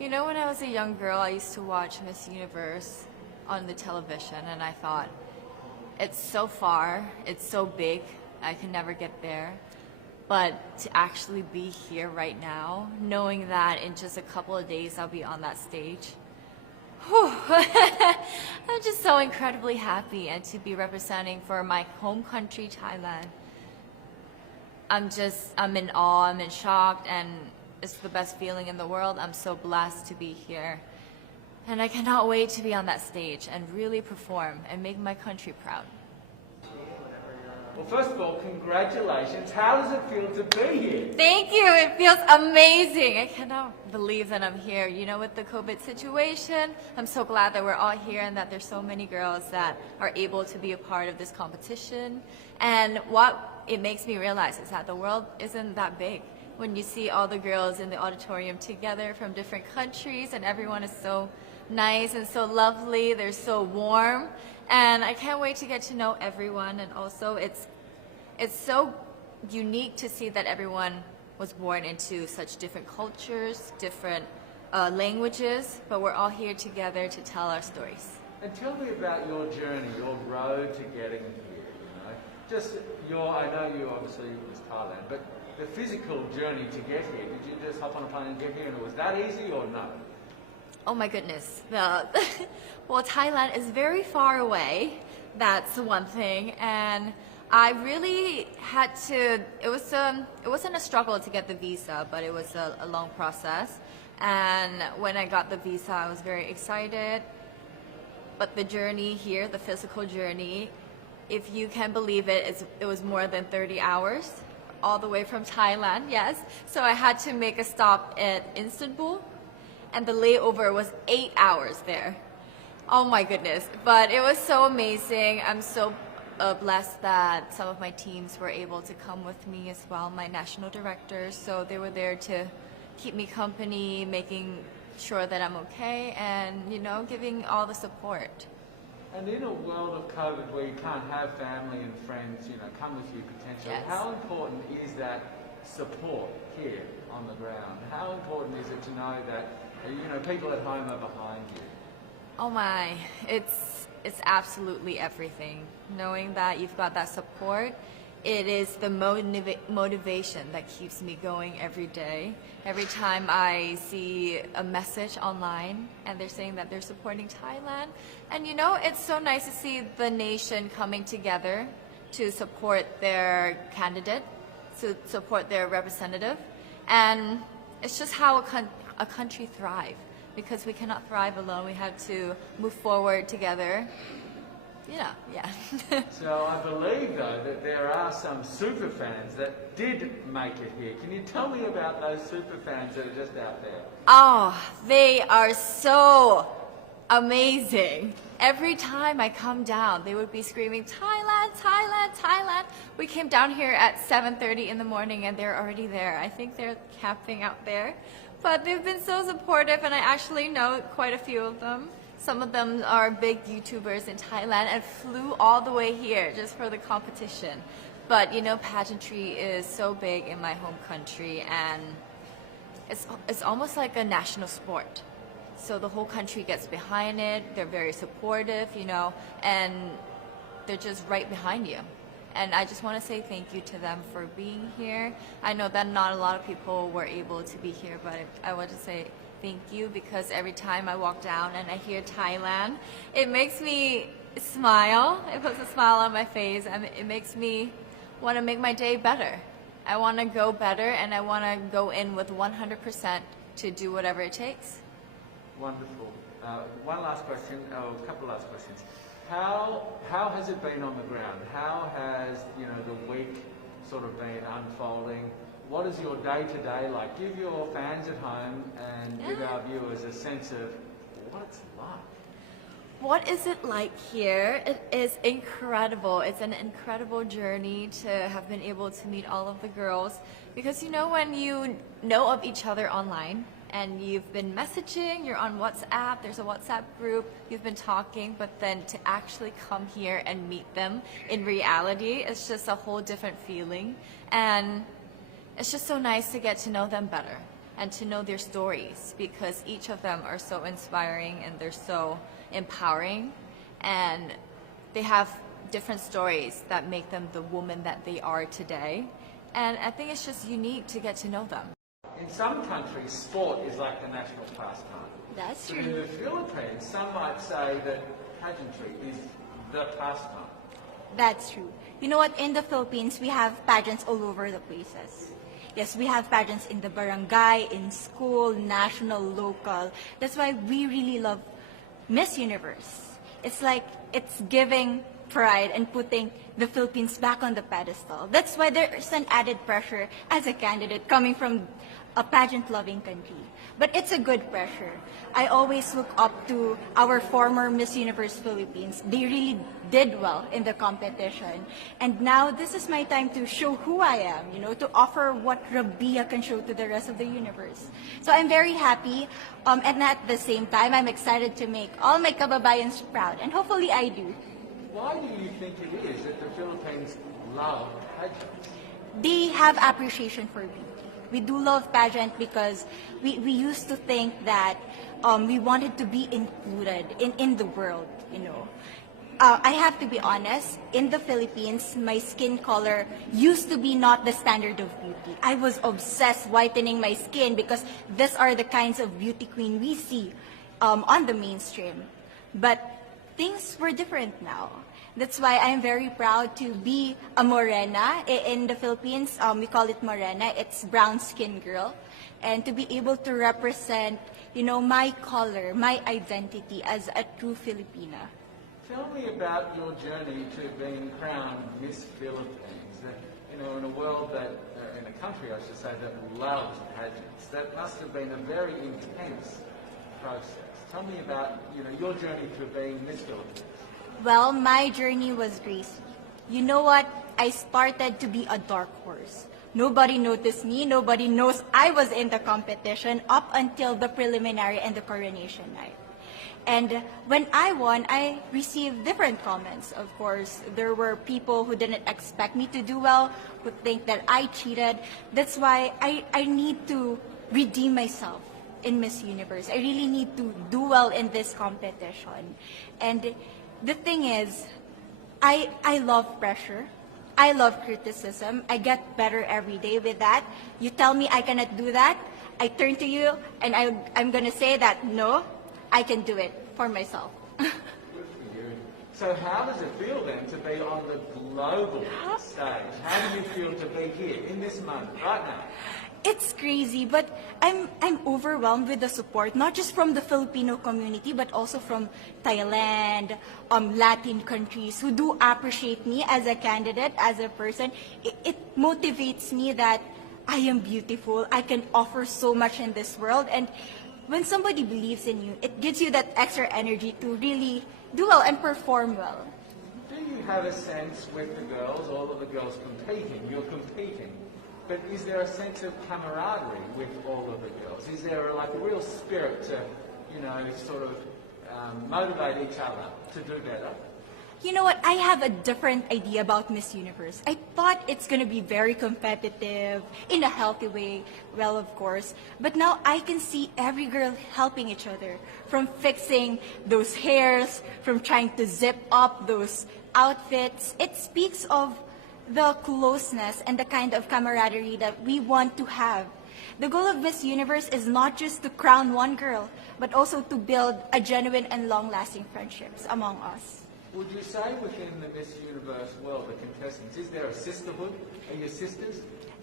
You know, when I was a young girl, I used to watch Miss Universe on the television, and I thought, it's so far, it's so big, I can never get there. But to actually be here right now, knowing that in just a couple of days I'll be on that stage, whew, I'm just so incredibly happy, and to be representing for my home country, Thailand. I'm in awe, I'm in shock, and it's the best feeling in the world. I'm so blessed to be here. And I cannot wait to be on that stage and really perform and make my country proud. Well, first of all, congratulations. How does it feel to be here? Thank you. It feels amazing. I cannot believe that I'm here. You know, with the COVID situation, I'm so glad that we're all here and that there's so many girls that are able to be a part of this competition. And what it makes me realize is that the world isn't that big. When you see all the girls in the auditorium together from different countries, and everyone is so nice and so lovely, they're so warm. And I can't wait to get to know everyone, and also it's so unique to see that everyone was born into such different cultures, different languages, but we're all here together to tell our stories. And tell me about your journey, your road to getting here, you know. Just I know you obviously was Thailand, but the physical journey to get here, did you just hop on a plane and get here and it was that easy or no? Oh my goodness. Well, Thailand is very far away. That's one thing. And I really had to, it wasn't a struggle to get the visa, but it was a long process. And when I got the visa, I was very excited. But the journey here, the physical journey, if you can believe it, it was more than 30 hours, all the way from Thailand, yes. So I had to make a stop at Istanbul, and the layover was 8 hours there. Oh my goodness, but it was so amazing. I'm so blessed that some of my teams were able to come with me as well, my national directors, so they were there to keep me company, making sure that I'm okay, and you know, giving all the support. And in a world of COVID where you can't have family and friends, you know, come with you potentially, Yes. How important is that support here on the ground? How important is it to know that, you know, people at home are behind you? Oh my, it's absolutely everything. Knowing that you've got that support, it is the motivation that keeps me going every day. Every time I see a message online and they're saying that they're supporting Thailand, and you know, it's so nice to see the nation coming together to support their candidate, to support their representative, and it's just how a country thrives. Because we cannot thrive alone, we have to move forward together. You know, yeah. So I believe though that there are some super fans that did make it here. Can you tell me about those super fans that are just out there? Oh, they are so amazing. Every time I come down, they would be screaming, Thailand, Thailand, Thailand. We came down here at 7:30 in the morning and they're already there. I think they're camping out there. But they've been so supportive, and I actually know quite a few of them. Some of them are big YouTubers in Thailand and flew all the way here just for the competition. But you know, pageantry is so big in my home country, and it's almost like a national sport. So the whole country gets behind it. They're very supportive, you know, and they're just right behind you. And I just want to say thank you to them for being here. I know that not a lot of people were able to be here, but I want to say thank you, because every time I walk down and I hear Thailand, it makes me smile. It puts a smile on my face, and it makes me want to make my day better. I want to go better, and I want to go in with 100% to do whatever it takes. Wonderful. One last question, a couple of last questions. How has it been on the ground? How has, you know, the week sort of been unfolding? What is your day-to-day like? Give your fans at home and give our viewers a sense of what it's like. What is it like here? It is incredible. It's an incredible journey to have been able to meet all of the girls, because you know, when you know of each other online and you've been messaging, you're on WhatsApp, there's a WhatsApp group, you've been talking, but then to actually come here and meet them in reality, it's just a whole different feeling. And it's just so nice to get to know them better. and to know their stories, because each of them are so inspiring and they're so empowering, and they have different stories that make them the woman that they are today. And I think it's just unique to get to know them. In some countries, sport is like the national pastime. That's In the Philippines, some might say that pageantry is the pastime. That's true. You know what? In the Philippines, we have pageants all over the places. Yes, we have pageants in the barangay, in school, national, local. That's why we really love Miss Universe. It's like it's giving pride and putting the Philippines back on the pedestal. That's why there's an added pressure as a candidate coming from a pageant-loving country. But it's a good pressure. I always look up to our former Miss Universe Philippines. They really did well in the competition. And now this is my time to show who I am, to offer what Rabiya can show to the rest of the universe. So I'm very happy, and at the same time, I'm excited to make all my kababayans proud. And hopefully I do. Why do you think it is that the Philippines love pageants? They have appreciation for beauty. We do love pageant because we used to think that we wanted to be included in the world, I have to be honest, in the Philippines, my skin color used to be not the standard of beauty. I was obsessed whitening my skin because these are the kinds of beauty queen we see on the mainstream. But things were different now. That's why I'm very proud to be a morena. In the Philippines, we call it morena. It's brown skin girl. And to be able to represent, my color, my identity as a true Filipina. Tell me about your journey to being crowned Miss Philippines. In a world that, in a country I should say, that loves pageants. That must have been a very intense process. Tell me about, your journey to being Miss Philippines. Well, my journey was crazy. You know what? I started to be a dark horse. Nobody noticed me. Nobody knows I was in the competition up until the preliminary and the coronation night. And when I won, I received different comments. Of course, there were people who didn't expect me to do well, who think that I cheated. That's why I need to redeem myself in Miss Universe. I really need to do well in this competition. And the thing is, I love pressure. I love criticism. I get better every day with that. You tell me I cannot do that, I turn to you and I'm going to say that, no, I can do it for myself. Good for you. So how does it feel then to be on the global stage? How do you feel to be here in this moment, right now? It's crazy, but I'm overwhelmed with the support, not just from the Filipino community, but also from Thailand, Latin countries who do appreciate me as a candidate, as a person. It motivates me that I am beautiful, I can offer so much in this world, and when somebody believes in you, it gives you that extra energy to really do well and perform well. Do you have a sense with the girls, all of the girls competing, you're competing, but is there a sense of camaraderie with all of the girls? Is there a real spirit to, sort of motivate each other to do better? You know what? I have a different idea about Miss Universe. I thought it's going to be very competitive, in a healthy way, well, of course. But now I can see every girl helping each other, from fixing those hairs, from trying to zip up those outfits. It speaks of the closeness and the kind of camaraderie that we want to have. The goal of Miss Universe is not just to crown one girl, but also to build a genuine and long-lasting friendships among us. Would you say within the Miss Universe world, the contestants, is there a sisterhood? Are you sisters?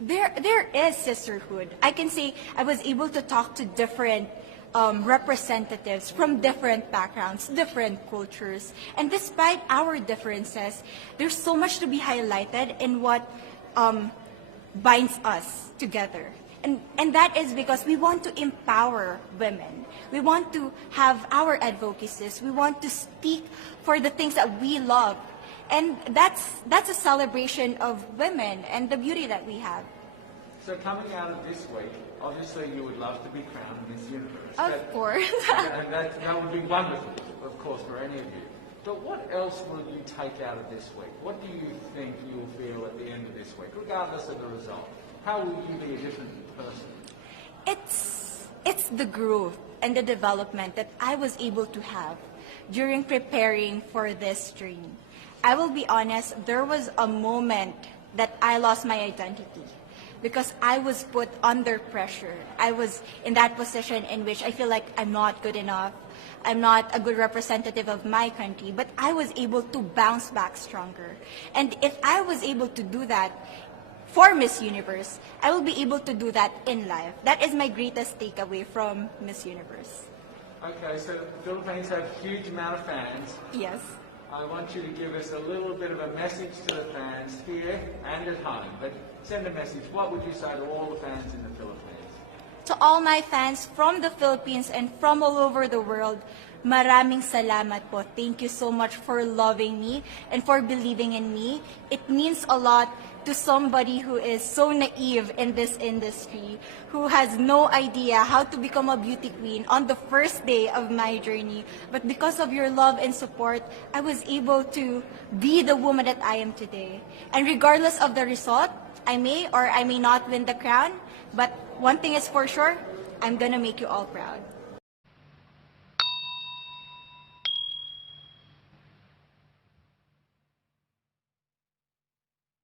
There is sisterhood. I can say I was able to talk to different representatives from different backgrounds, different cultures. And despite our differences, there's so much to be highlighted in what binds us together. And that is because we want to empower women. We want to have our advocacies. We want to speak for the things that we love. And that's a celebration of women and the beauty that we have. So coming out of this week, obviously you would love to be crowned Miss Universe. Of course. And that would be wonderful, of course, for any of you. But what else will you take out of this week? What do you think you'll feel at the end of this week, regardless of the result? How will you be a different person? It's the growth and the development that I was able to have during preparing for this journey. I will be honest, there was a moment that I lost my identity because I was put under pressure. I was in that position in which I feel like I'm not good enough. I'm not a good representative of my country, but I was able to bounce back stronger. And if I was able to do that for Miss Universe, I will be able to do that in life. That is my greatest takeaway from Miss Universe. Okay, so the Philippines have a huge amount of fans. Yes. I want you to give us a little bit of a message to the fans here and at home. But send a message. What would you say to all the fans in the Philippines? To all my fans from the Philippines and from all over the world, maraming salamat po. Thank you so much for loving me and for believing in me. It means a lot to somebody who is so naive in this industry, who has no idea how to become a beauty queen on the first day of my journey. But because of your love and support, I was able to be the woman that I am today. And regardless of the result, I may or I may not win the crown, but one thing is for sure, I'm gonna make you all proud.